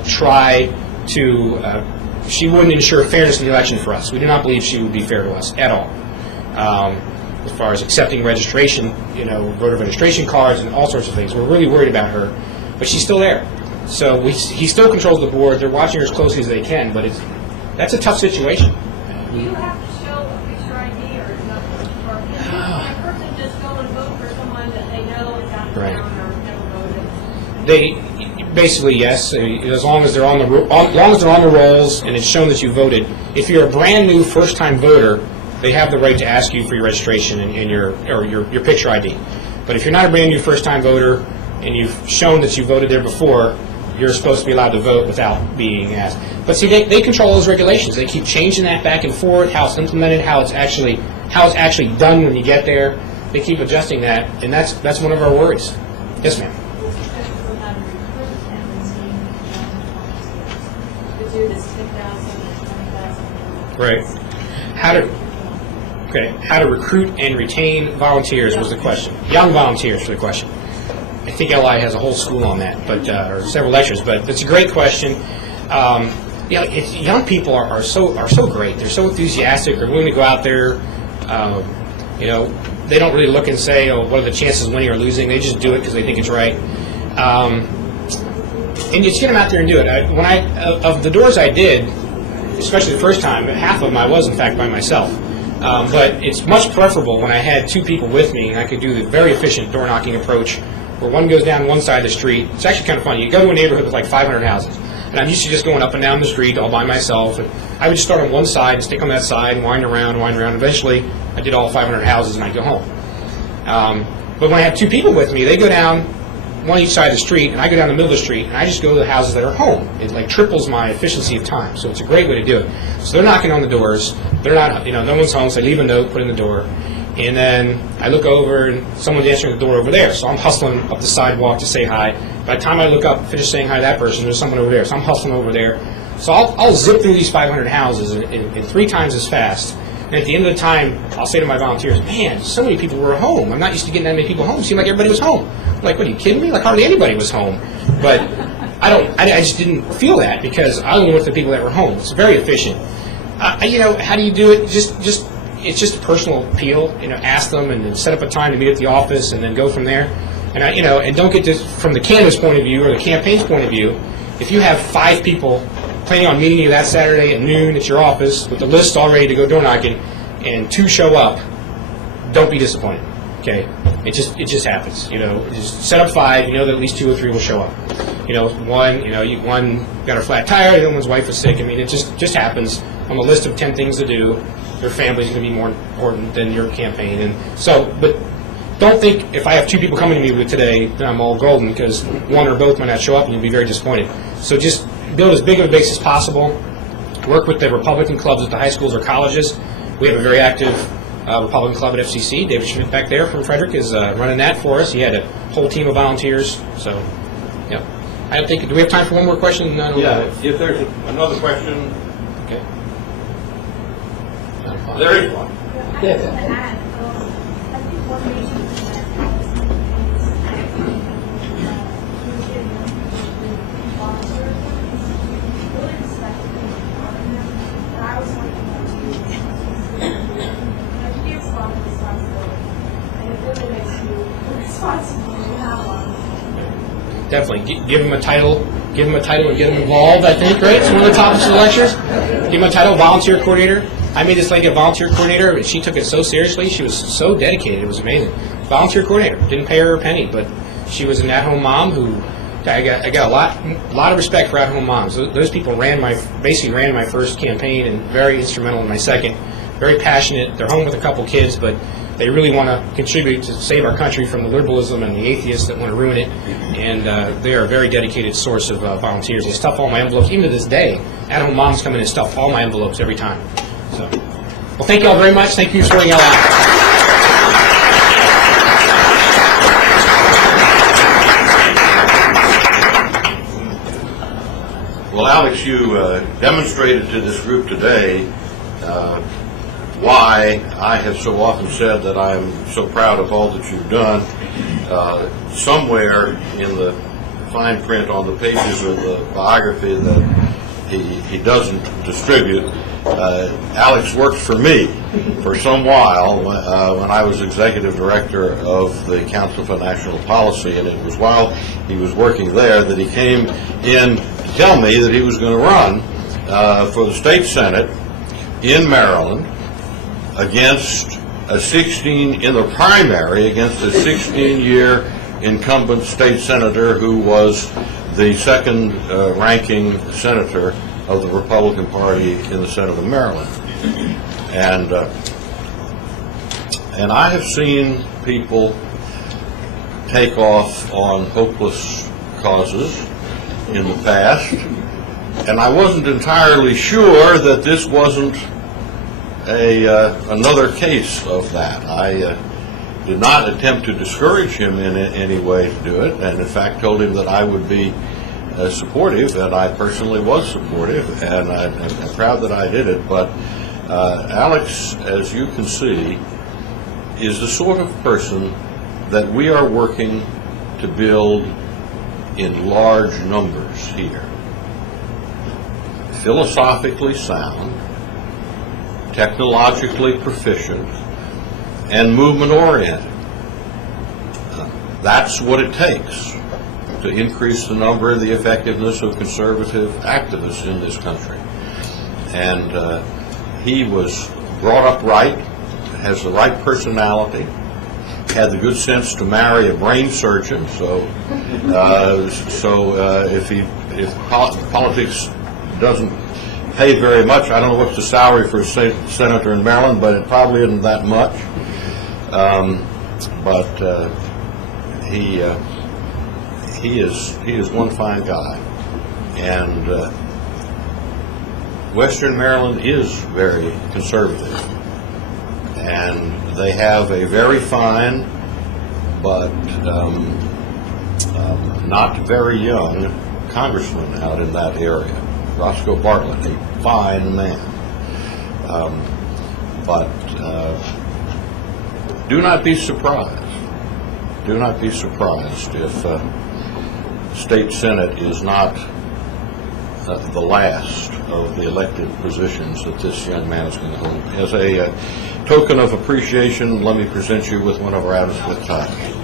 try she wouldn't ensure fairness in the election for us. We do not believe she would be fair to us at all. As far as accepting registration, voter registration cards and all sorts of things. We're really worried about her, but she's still there. So he still controls the board. They're watching her as closely as they can, but that's a tough situation. Do you have to show a picture ID or nothing? Or can a person just go and vote for someone that they know is out of town or never voted? Basically, yes. As long as they're on the rolls and it's shown that you voted. If you're a brand new first-time voter, they have the right to ask you for your registration and your picture ID. But if you're not a brand new first-time voter and you've shown that you voted there before, you're supposed to be allowed to vote without being asked. But see, they control those regulations. They keep changing that back and forth, how it's implemented, how it's actually done when you get there. They keep adjusting that, and that's one of our worries. Yes, ma'am. Right. How to recruit and retain volunteers was the question. Young volunteers for the question. I think LI has a whole school on that, or several lectures. But it's a great question. Young people are so great. They're so enthusiastic. They're willing to go out there. They don't really look and say, "Oh, what are the chances of winning or losing?" They just do it because they think it's right. And you just get them out there and do it. Of the doors I did, especially the first time, half of them I was in fact by myself. But it's much preferable when I had two people with me, and I could do the very efficient door knocking approach, where one goes down one side of the street. It's actually kind of funny. You go to a neighborhood with like 500 houses, and I'm used to just going up and down the street all by myself. And I would just start on one side and stick on that side and wind around. Eventually, I did all 500 houses, and I'd go home. But when I have two people with me, they go down one each side of the street, and I go down the middle of the street, and I just go to the houses that are home. It like triples my efficiency of time, so it's a great way to do it. So they're knocking on the doors. They're not, no one's home, so I leave a note, put it in the door, and then I look over, and someone's answering the door over there, so I'm hustling up the sidewalk to say hi. By the time I look up, finish saying hi to that person, there's someone over there, so I'm hustling over there. So I'll zip through these 500 houses in 3 times as fast. And at the end of the time, I'll say to my volunteers, "Man, so many people were home. I'm not used to getting that many people home. It seemed like everybody was home." I'm like, what, are you kidding me? Like, hardly anybody was home. But I just didn't feel that because I only went to the people that were home. It's very efficient. How do you do it? It's just a personal appeal. Ask them and then set up a time to meet at the office and then go from there. And and don't get this from the canvas point of view or the campaign's point of view. If you have 5 people planning on meeting you that Saturday at noon at your office with the list all ready to go door knocking, and 2 show up, don't be disappointed. Okay, it just happens. Just set up 5. You know that at least 2 or 3 will show up. One got a flat tire, the other one's wife is sick. I mean, it just happens. On the list of 10 things to do, your family's going to be more important than your campaign. And so, but don't think if I have 2 people coming to me today, then I'm all golden, because one or both might not show up, and you'll be very disappointed. So just build as big of a base as possible. Work with the Republican clubs at the high schools or colleges. We have a very active Republican club at FCC. David Schmidt back there from Frederick is running that for us. He had a whole team of volunteers. So, yeah. I don't think. Do we have time for one more question? If there's another question. Okay. There is one. I think one reason Definitely. Give them a title. Give them a title and get them involved, I think, right? It's one of the topics of the lectures. Give them a title, volunteer coordinator. I made this lady a volunteer coordinator, and she took it so seriously. She was so dedicated. It was amazing. Volunteer coordinator. Didn't pay her a penny, but she was an at-home mom who I got a lot of respect for at-home moms. Those people basically ran my first campaign and very instrumental in my second. Very passionate. They're home with a couple kids, but they really want to contribute to save our country from the liberalism and the atheists that want to ruin it. And they are a very dedicated source of volunteers. They stuff all my envelopes. Even to this day, at-home moms come in and stuff all my envelopes every time. So, well, thank you all very much. Thank you for sorting out. Well, Alex, you demonstrated to this group today why I have so often said that I am so proud of all that you've done. Somewhere in the fine print on the pages of the biography that he doesn't distribute. Alex worked for me for some while when I was executive director of the Council for National Policy, and it was while he was working there that he came in to tell me that he was going to run for the state senate in Maryland against in the primary against a 16-year incumbent state senator who was the second ranking senator of the Republican Party in the Senate of Maryland. And I have seen people take off on hopeless causes in the past, and I wasn't entirely sure that this wasn't another case of that. I did not attempt to discourage him in any way to do it, and in fact told him that I would be supportive, and I personally was supportive, and I'm proud that I did it. But Alex, as you can see, is the sort of person that we are working to build in large numbers here. Philosophically sound, technologically proficient, and movement-oriented. That's what it takes to increase the number and the effectiveness of conservative activists in this country. And he was brought up right, has the right personality, had the good sense to marry a brain surgeon. So, if politics doesn't pay very much, I don't know what's the salary for a senator in Maryland, but it probably isn't that much. He is one fine guy, and Western Maryland is very conservative, and they have a very fine but not very young congressman out in that area, Roscoe Bartlett, a fine man. Do not be surprised. Do not be surprised if state senate is not the last of the elected positions that this young man is going to hold. As a token of appreciation, let me present you with one of our out-of-split ties.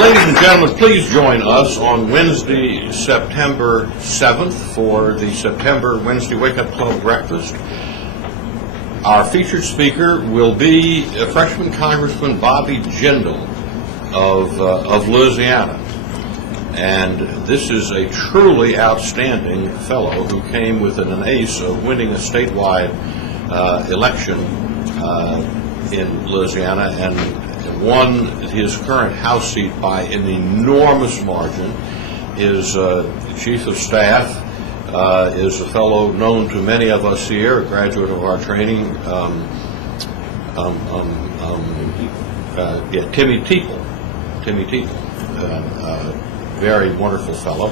Ladies and gentlemen, please join us on Wednesday, September 7th for the September Wednesday Wake Up Club breakfast. Our featured speaker will be freshman Congressman Bobby Jindal of Louisiana. And this is a truly outstanding fellow who came within an ace of winning a statewide election in Louisiana and won his current House seat by an enormous margin. His chief of staff is a fellow known to many of us here, a graduate of our training, Timmy Teeple. Very wonderful fellow,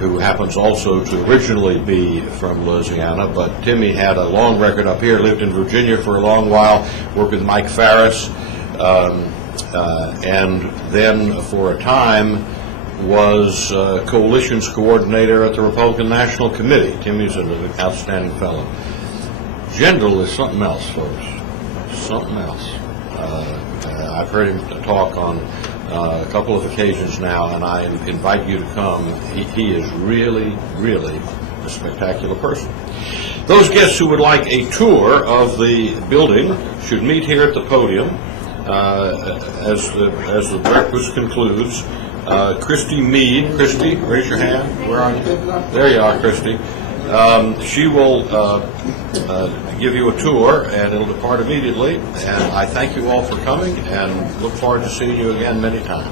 who happens also to originally be from Louisiana, but Timmy had a long record up here, lived in Virginia for a long while, worked with Mike Farris, and then for a time was coalitions coordinator at the Republican National Committee. Timmy's an outstanding fellow. Jindal is something else, folks. Something else. I've heard him talk on a couple of occasions now, and I invite you to come. He is really, really a spectacular person. Those guests who would like a tour of the building should meet here at the podium as the breakfast concludes. Christy Meade. Christy, raise your hand. Where are you? There you are, Christy. She will give you a tour, and it'll depart immediately. And I thank you all for coming, and look forward to seeing you again many times.